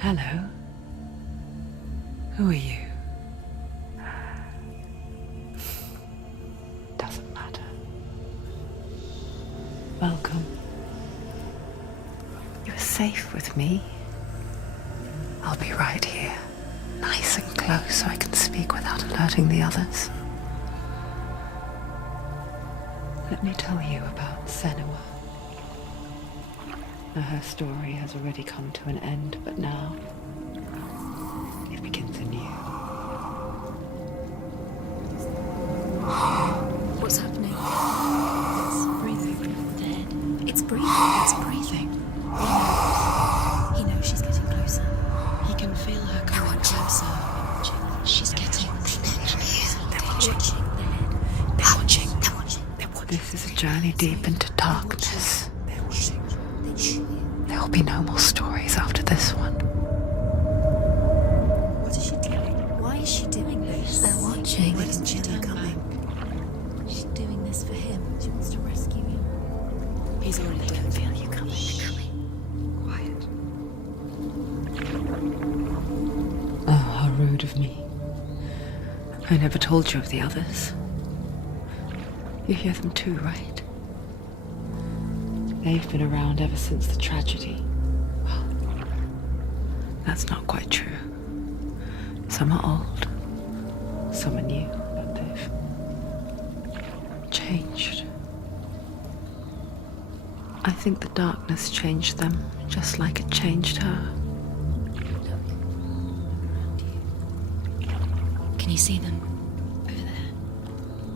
Hello. Who are you? Doesn't matter. Welcome. You're safe with me. I'll be right here, nice and close so I can speak without alerting the others. Let me tell you about Senua. Now, her story has already come to an end, but now it begins anew. What's happening? It's breathing. Dead. It's breathing. It's breathing. He knows she's getting closer. He can feel her coming closer. She's getting closer. They're watching. They're watching. They're watching. They're watching. This is a journey deep into darkness. There will be no more stories after this one. What is she doing? Why is she doing this? They're watching. Why isn't she coming? She's doing this for him. She wants to rescue him. He's already dead. I can feel you coming. Quiet. Oh, how rude of me. I never told you of the others. You hear them too, right? They've been around ever since the tragedy. Well, that's not quite true. Some are old, some are new, but they've changed. I think the darkness changed them, just like it changed her. Can you see them? Over there.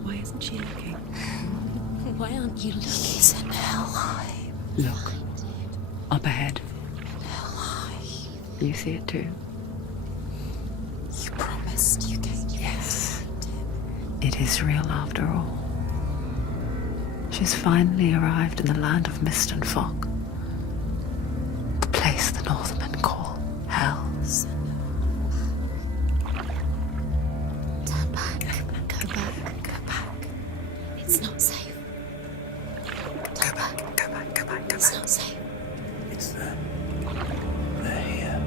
Why isn't she looking? Why aren't you looking? He's in Helheim. Look, up ahead. Helheim. You see it too? You promised you gave you. Yes. It is real after all. She's finally arrived in the land of mist and fog. The place the Norsemen call Hell. Turn back. Go back. Go back. It's not safe. Go back. Go back. Go back. Go It's back. not safe. It's them. They're here.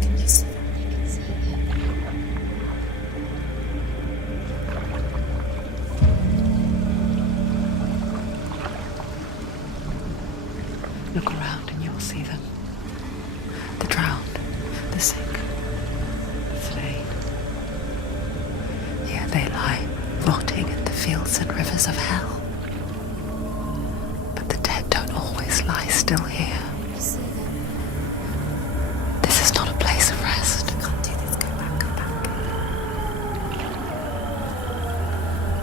Can you see them? I can see them. Look around and you'll see them. The drowned, the sick, the slain. Here they lie, rotting in the fields and rivers of hell. But the dead don't always lie still here. See them. This is not a place of rest. You can't do this. Go back. Go back.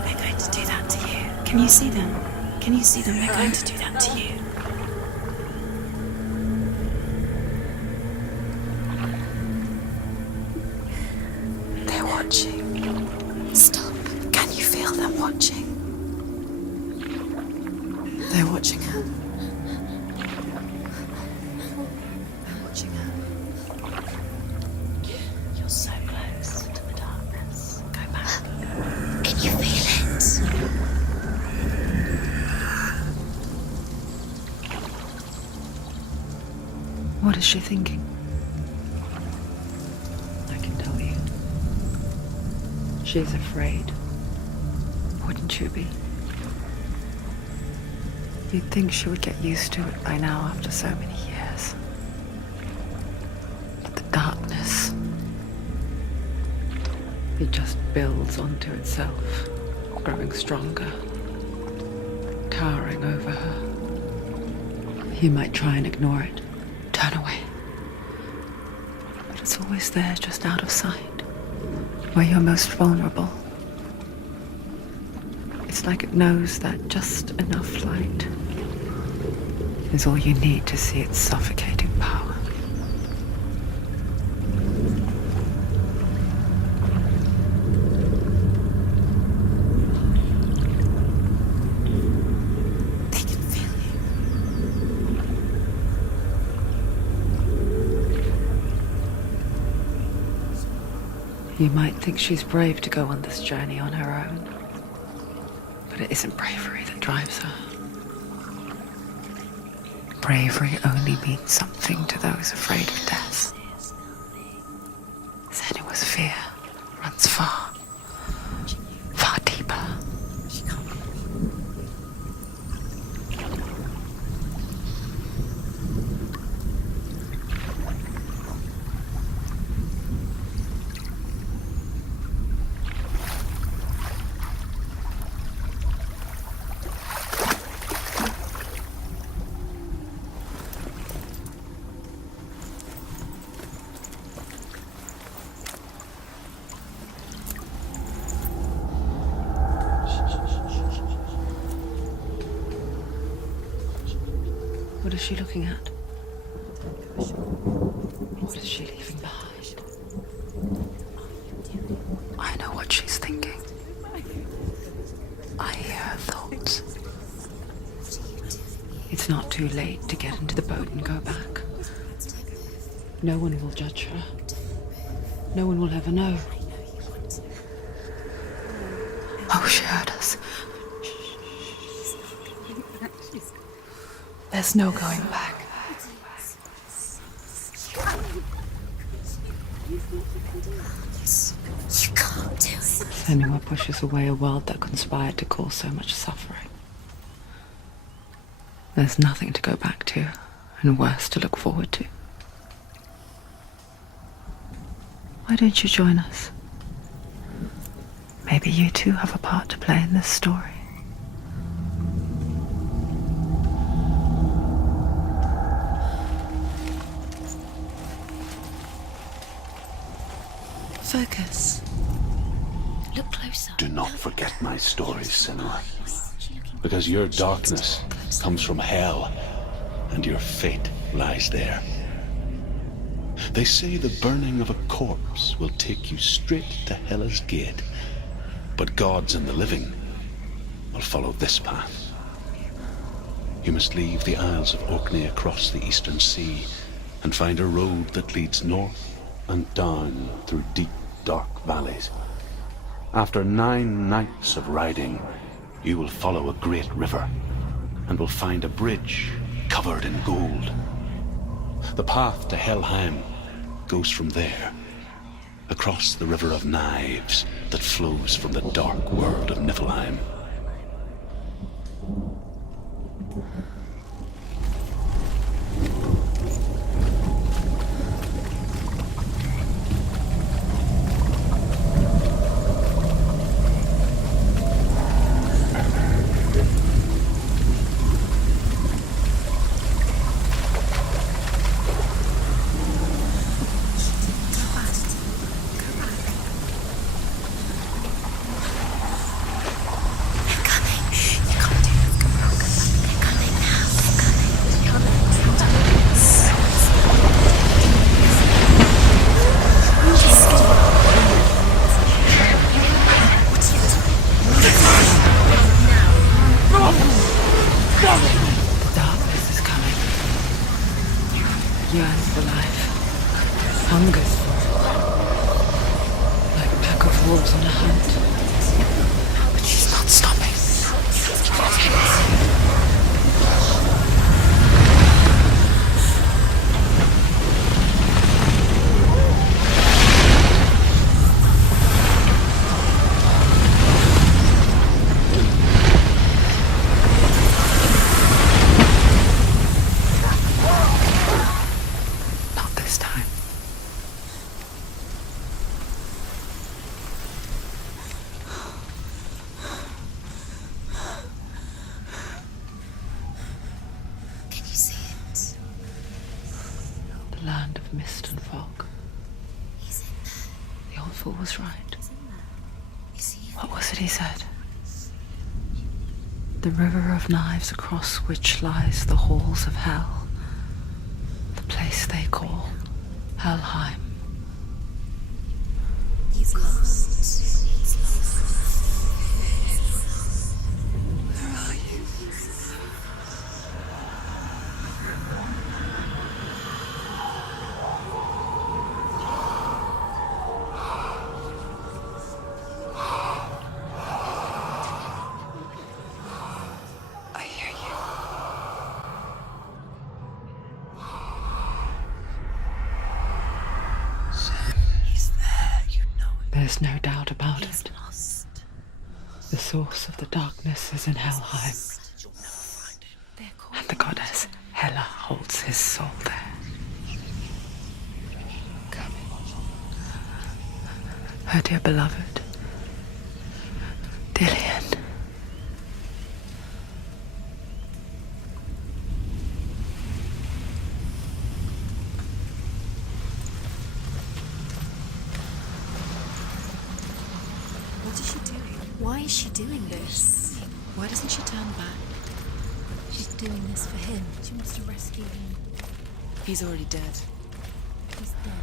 They're going to do that to you. Can you see them? Can you see them? They're going to do that to you. They're watching. Stop. Can you feel them watching? They're watching her. They're watching her. You're so close to the darkness. Go back. Can you feel it? What is she thinking? I can tell you. She's afraid. Wouldn't you be? You'd think she would get used to it by now after so many years. But the darkness, it just builds onto itself, growing stronger, towering over her. You might try and ignore it, turn away. But it's always there, just out of sight, where you're most vulnerable. It's like it knows that just enough light is all you need to see its suffocating power. They can feel you. You might think she's brave to go on this journey on her own, but it isn't bravery that drives her. bravery only means something to those afraid of death. Senua's fear runs far, far deeper. What is she looking at? What is she leaving behind? I know what she's thinking. I hear her thoughts. It's not too late to get into the boat and go back. No one will judge her. No one will ever know. Oh, she heard us. There's no going back. You can't do it. Senua pushes away a world that conspired to cause so much suffering. There's nothing to go back to, and worse to look forward to. Why don't you join us? Maybe you too have a part to play in this story. Focus. Look closer. Do not forget my stories, Senua. Because your darkness comes from hell, and your fate lies there. They say the burning of a corpse will take you straight to Hela's gate, but gods and the living will follow this path. You must leave the Isles of Orkney across the eastern sea and find a road that leads north and down through deep, dark valleys. After 9 nights of riding, you will follow a great river and will find a bridge covered in gold. The path to Helheim goes from there, across the river of knives that flows from the dark world of Niflheim. Yearns for life, hungers for it, like a pack of wolves on a hunt. But she's not stopping. Land of mist and fog. The old fool was right. What was it he said? The river of knives across which lies the halls of hell. The place they call Helheim. He's lost. Where are you? There's no doubt about He's it. lost. The source of the darkness is in Helheim, They're called and the goddess Hela holds his soul there. Her dear beloved, Dillion. What is she doing? Why is she doing this? Why doesn't she turn back? She's doing this for him. She wants to rescue him. He's already dead. He's dead.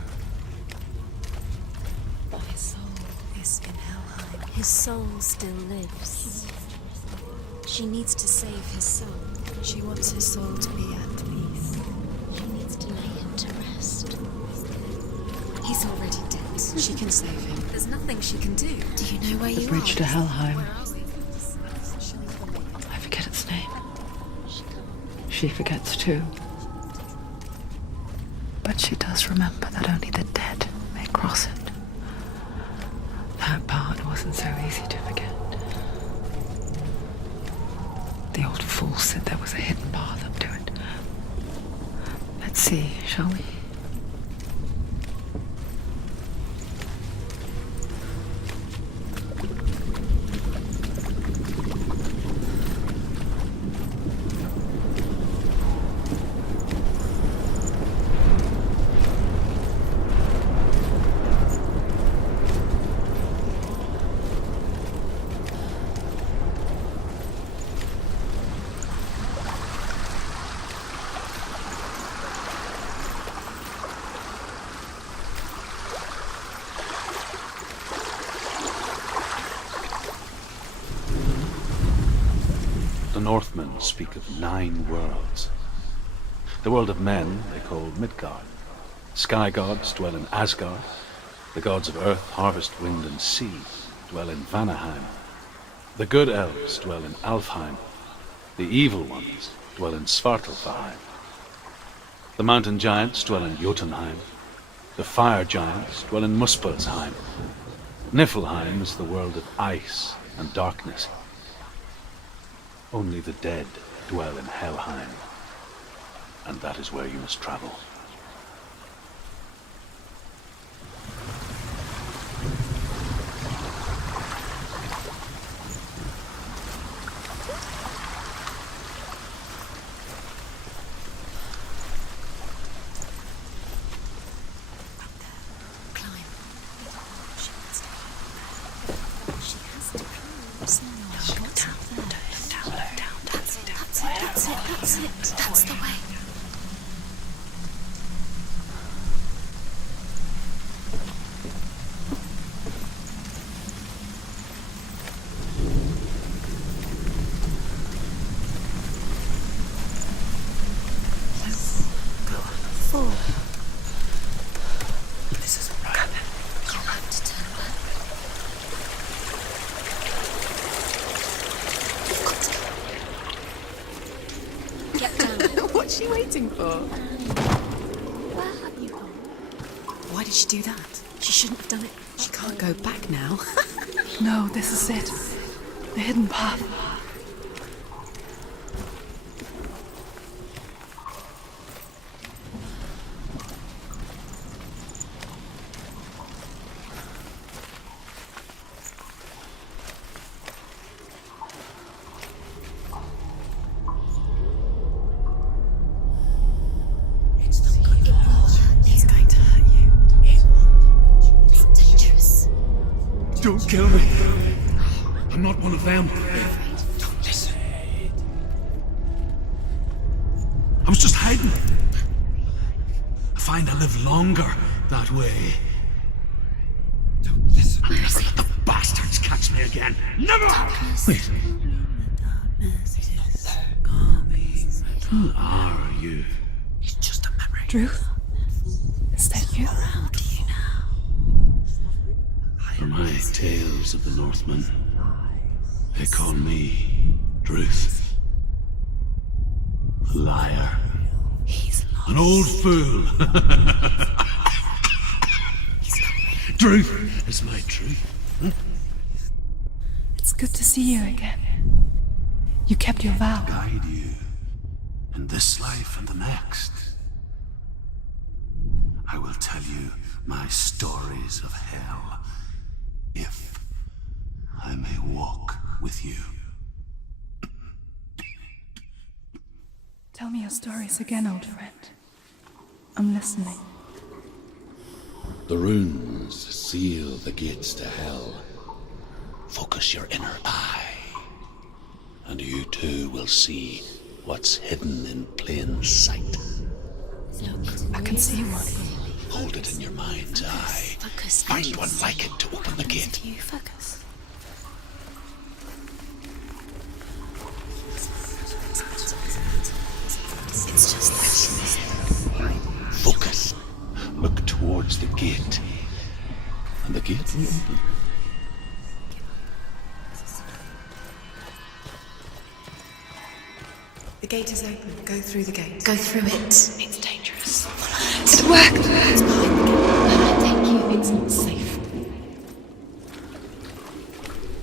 But his soul is in Helheim. His soul still lives. She needs to save his soul. She wants his soul to be at peace. She needs to lay him to rest. He's already dead. She can save him. There's nothing she can do. Do you know where The you bridge are? to Helheim. Where are we? I forget its name. She forgets too. But she does remember that only the dead may cross it. That part wasn't so easy to forget. The old fool said there was a hidden path up to it. Let's see, shall we? The Northmen speak of 9 worlds. The world of men they call Midgard. Sky gods dwell in Asgard. The gods of earth, harvest, wind, and sea dwell in Vanaheim. The good elves dwell in Alfheim. The evil ones dwell in Svartalfheim. The mountain giants dwell in Jotunheim. The fire giants dwell in Muspelheim. Niflheim is the world of ice and darkness. Only the dead dwell in Helheim, and that is where you must travel. Climb. She has to climb. She has to climb. Senua, what's up there? Down. That's it. That's the way. Go on. Forward. This isn't right. You'll have to turn back. Get down. What's she waiting for? Where have you gone? Why did she do that? She shouldn't have done it. She can't go back now. No, this is it. The hidden path. He's going to hurt you. It's dangerous. Don't kill me. I'm not one of them. Don't listen. I was just hiding. I find I live longer that way. Don't listen. Never let the bastards catch me again. Never! Wait. Who are you? It's just a memory. Druth? Is that you? Around you now. For my tales of the Northmen, they call me Druth. A liar. He's lost. An old fool. Druth is my truth. It's good to see you again. You kept your vow. Guide you in this life and the next. I will tell you my stories of hell, if I may walk with you. Tell me your stories again, old friend. I'm listening. The runes seal the gates to hell. Focus your inner eye, and you too will see what's hidden in plain sight. I can see one. Hold it in your mind's eye. Find one like it to open the gate. You focus. It's just Focus. Look towards the gate, and the gate will open. The gate is open. Go through the gate. go through it. It's dangerous. It worked. It's behind the gate. I take you. It's not safe.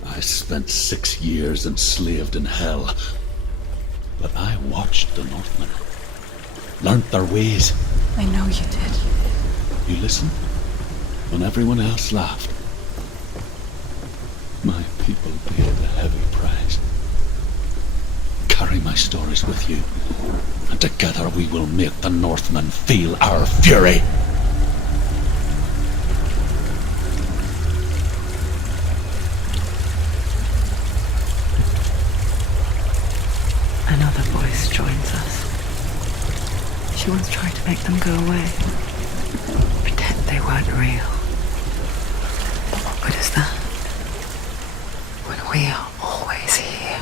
I spent 6 years enslaved in hell, but I watched the Northmen, learnt their ways. I know you did. You listened when everyone else laughed. My people paid a heavy price. Carry my stories with you, and together we will make the Northmen feel our fury. Another voice joins us. She once tried to make them go away. Pretend they weren't real. What good is that? When we are always here.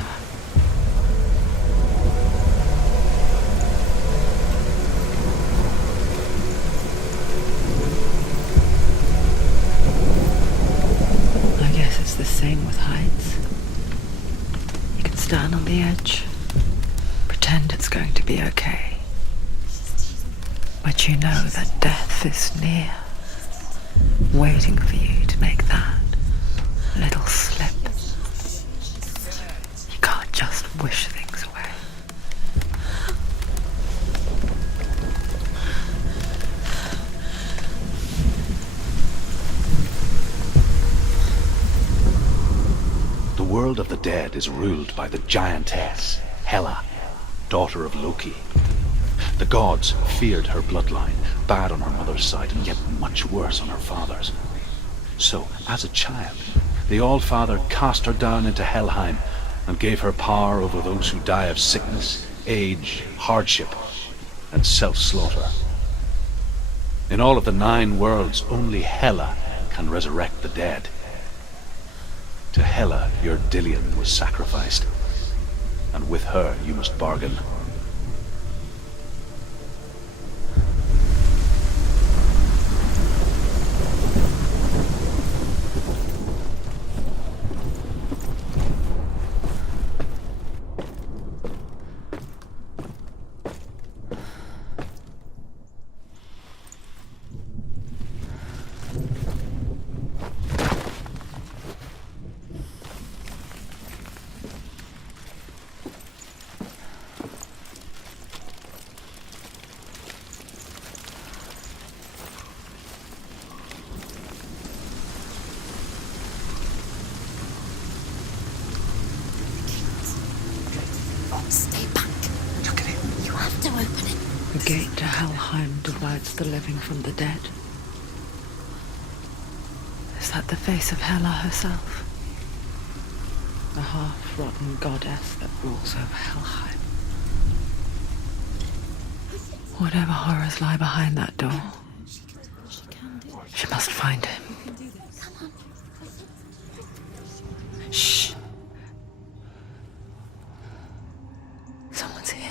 I guess it's the same with heights. You can stand on the edge, pretend it's going to be okay. But you know that death is near, waiting for you to make that little slip. You can't just wish things away. The world of the dead is ruled by the giantess, Hela, daughter of Loki. The gods feared her bloodline, bad on her mother's side and yet much worse on her father's. So, as a child, the All-Father cast her down into Helheim and gave her power over those who die of sickness, age, hardship, and self-slaughter. In all of the 9 worlds, only Hela can resurrect the dead. To Hela, your Dillion was sacrificed, and with her you must bargain. Stay back. Look at it. You have to open it. The gate to Helheim divides the living from the dead. Is that the face of Hela herself? The half-rotten goddess that rules over Helheim. Whatever horrors lie behind that door, she must find him. Shh. Someone's here.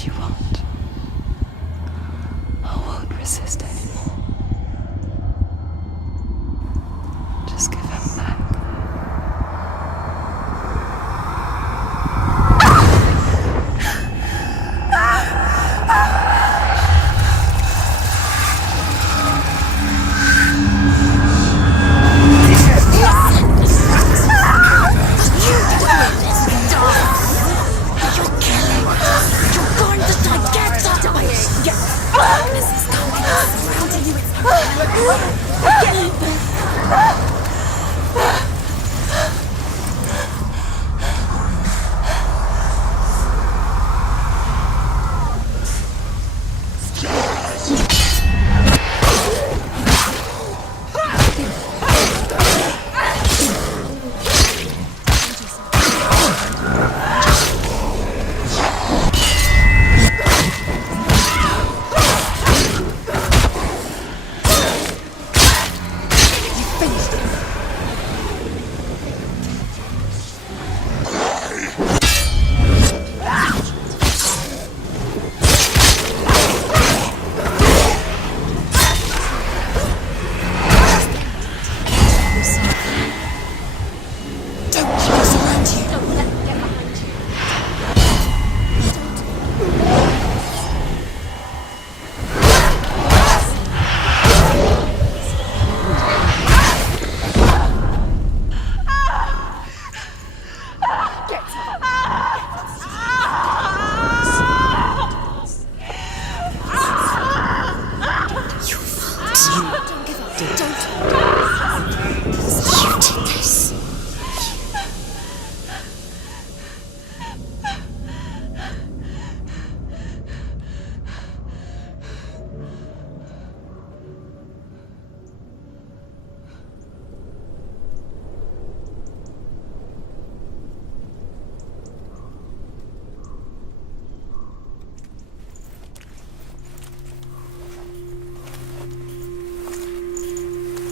what you want. I won't resist anymore. Just give him back.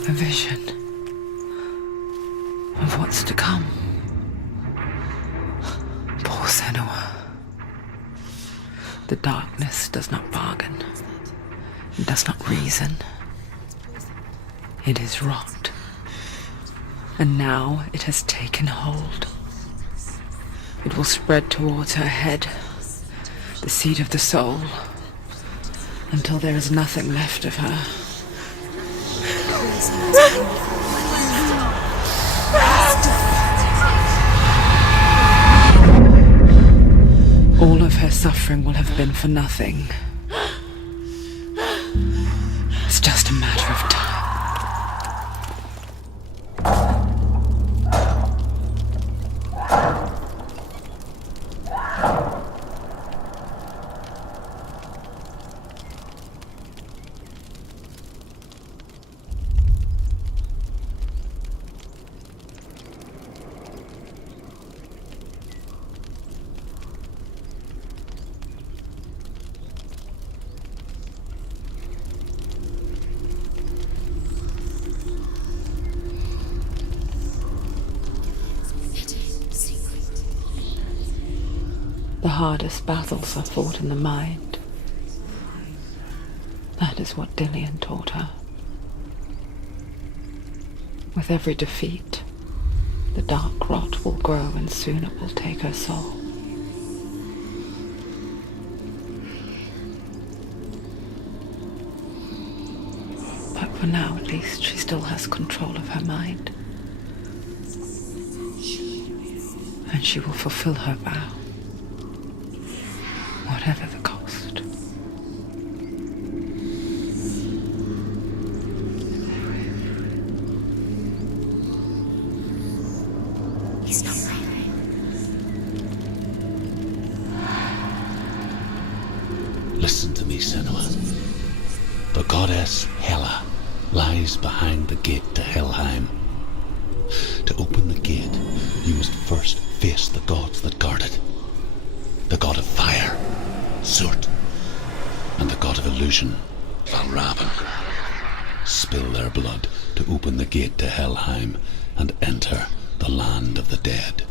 A vision of what's to come. Poor Senua. The darkness does not bargain. It does not reason. It is wrought. And now it has taken hold. It will spread towards her head, the seat of the soul, until there is nothing left of her. All of her suffering will have been for nothing. It's just a matter of time. The hardest battles are fought in the mind. That is what Dillion taught her. With every defeat, the dark rot will grow and soon it will take her soul. But for now, at least, she still has control of her mind. And she will fulfill her vow. Whatever the cost. He's not right. Listen to me, Senua. The goddess Hela lies behind the gate to Helheim. To open the gate, you must first face the gods that guard it. The god of fire, Surt, and the god of illusion, Valravn. Spill their blood to open the gate to Helheim and enter the land of the dead.